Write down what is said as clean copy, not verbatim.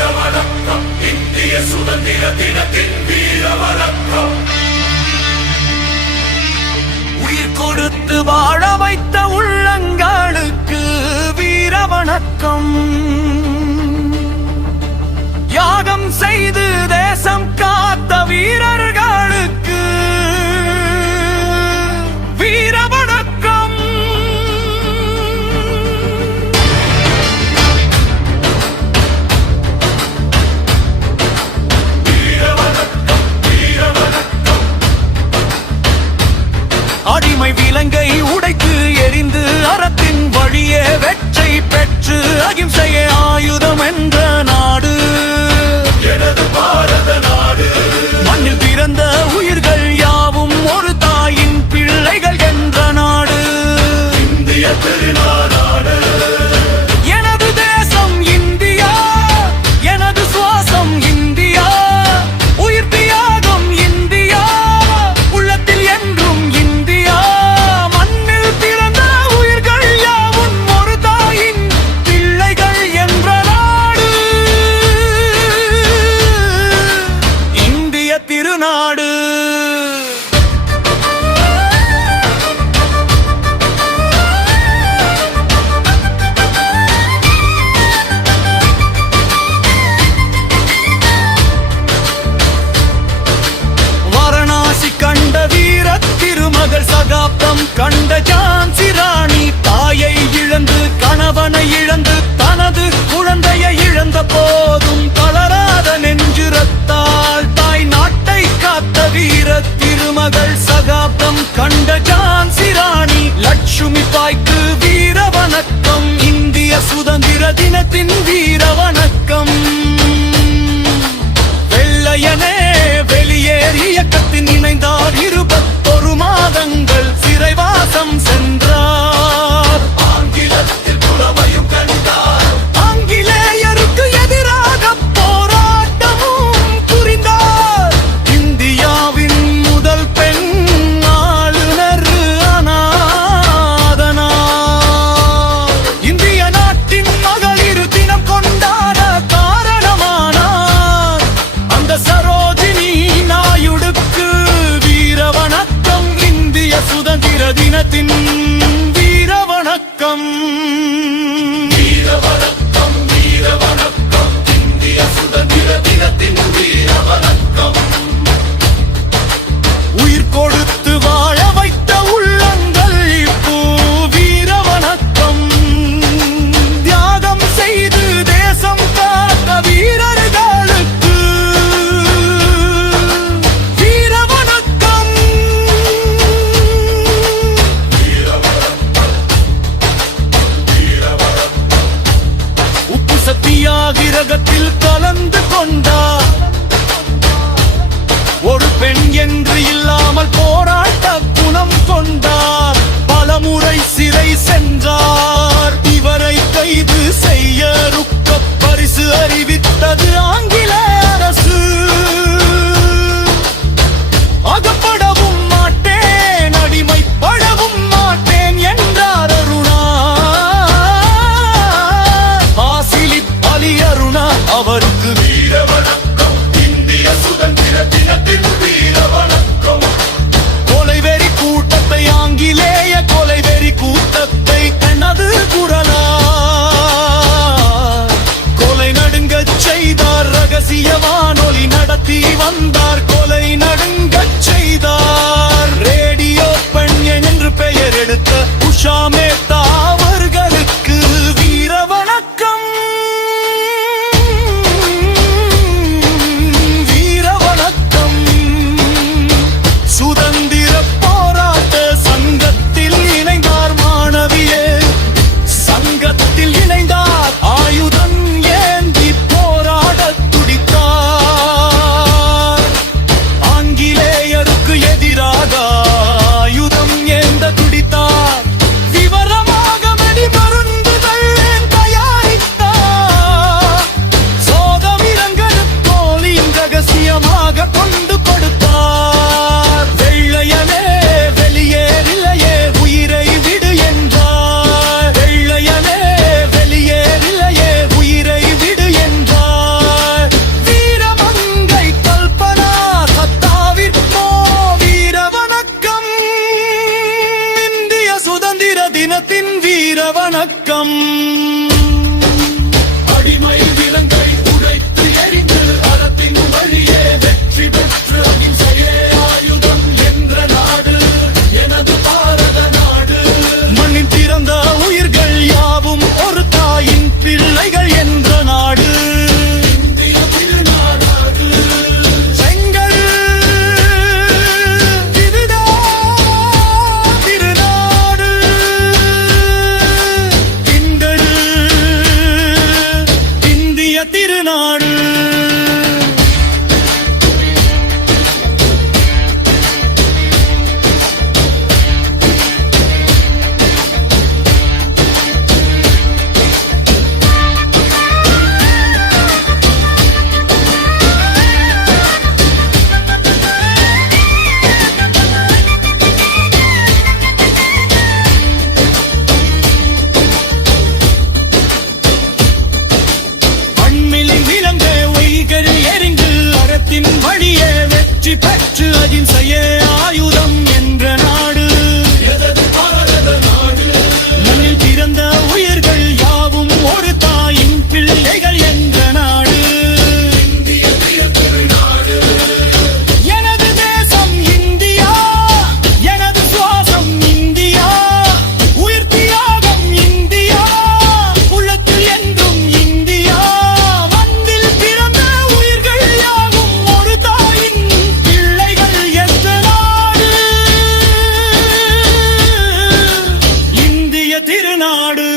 வீரவணக்கம் இந்திய சுதந்திர தினத்தின் வீரவணக்கம். உயிர் கொடுத்து வாழ வைத்த உள்ளங்களுக்கு வீரவணக்கம். யாகம் செய்து தேசம் காத்த வீரர்களுக்கு வீரவணக்கம். வீரவணக்கம் வீரவணக்கம். அடிமை விலங்கை உடைத்து எரிந்து அறத்தின் வழியே வெற்றி பெற்று அகிம்சையே ஆயுதம் என்ற நாடு எனது பாரத நாடு. மண்ணில் பிறந்த உயிர்கள் யாவும் ஒரு தாயின் பிள்ளைகள் என்ற நாடு இந்திய திருநாடு. எனது தேசம் இந்தியா, எனது சுவாசம் இந்தியா, உயிர் தியாகம் இந்தியா, உள்ளத்தில் என்றும் இந்தியா. மண்ணில் பிறந்த உயிர்கள் யாவும் ஒரு தாயின் பிள்ளைகள் என்ற நாடு இந்திய திருநாடு. வாரணாசி கண்ட வீர திருமகள், சகாப்தம் கண்ட ஜான்சி ராணி, தாயை இழந்து கணவனை இழந்து தனது குழந்தையை இழந்த போதும் தளராத நெஞ்சுரத்தால் தாய் நாட்டை காத்த வீர திருமகள், சகாப்தம் கண்ட ஜான்சி ராணி லட்சுமி பாய்க்கு வீர வணக்கம். இந்திய சுதந்திர தினத்தின் வீர வணக்கம். வெள்ளையனே வெளியேறி இயக்கத்தின் இணைந்தார், 21 மாதங்கள் சிறைவாசம் சென்றார். ஆங்கிலத்தில் புலமையும் கண்டார், ஆங்கிலேயருக்கு எதிராக போராட்டமும் புரிந்தார். இந்தியாவின் முதல் பெண் ஆளுநர் அனாதனார். இந்திய நாட்டின் மகளிர் தினம் கொண்டாட காரணமானார். அந்த சரோஜினி நாயுடுக்கு வீர வணக்கம். இந்திய சுதந்திர தினத்தின் வீர வணக்கம். வீரவணக்கம் வீரவணக்கம். இந்திய சுதந்திர தினத்தின் வீரவணக்கம். உயிர் கொடுத்து வாழ வைத்த உள்ளங்கள் இப்போ வீர வணக்கம். தியாகம் செய்து தேசம் காத்த வீரர்களுக்கு வீர வணக்கம். உப்பு சத்தியாகிரகத்தில் கலந்து கொண்டார். ஒரு பெண் என்று இல்லாமல் போராட்ட குணம் கொண்டார். பலமுறை சிறை சென்றார். இவரை கைது செய்ய ருக்க பரிசு அறிவித்தது ஆங்கில அரசு. அகப்படவும் மாட்டேன், அடிமைப்படவும் மாட்டேன் என்றார் அருணா. ஆசிலிப் அலி அருணா அவருக்கு வீரவணக்கம். இந்திய சுதந்திர தினத்தின் வீரவணக்கம். கொலைவெறி கூட்டத்தை, ஆங்கிலேய கொலைவெறி கூட்டத்தை தனது குரலா கொலை நடுங்கச் செய்தார். ரகசிய வானொலி நடத்தி வந்தார். கொலை நடுங்கச் செய்தார். ரேடியோ பெண் என்று பெயர் எடுத்த உஷா மேத்தா அவர்களுக்கு வீர வணக்கம். வீர வணக்கம். சுதந்திர போராட்ட சங்கத்தில் இணைந்தார். மாணவியே சங்கத்தில் இணைந்தார். ஆயுதம் ஏந்தி போராட துடித்தார். வெற்றி பெற்று அகிம்சையே ஆயுதம் என்ற நாடு எதது பாரத நாடு மண்ணில் பிறந்த உயிர்கள் யாவும் ஒரு தாயின் பிள்ளைகள் என்ற நாடு இந்திய திருநாடு எனது தேசம் இந்தியா எனது சுவாசம் இந்தியா உயிர் தியாகம் இந்தியா உள்ளத்தில் என்றும் இந்தியா மண்ணில் பிறந்த உயிர்கள் யாவும் ஒரு தாயின் பிள்ளைகள் என்ற நாடு இந்திய திருநாடு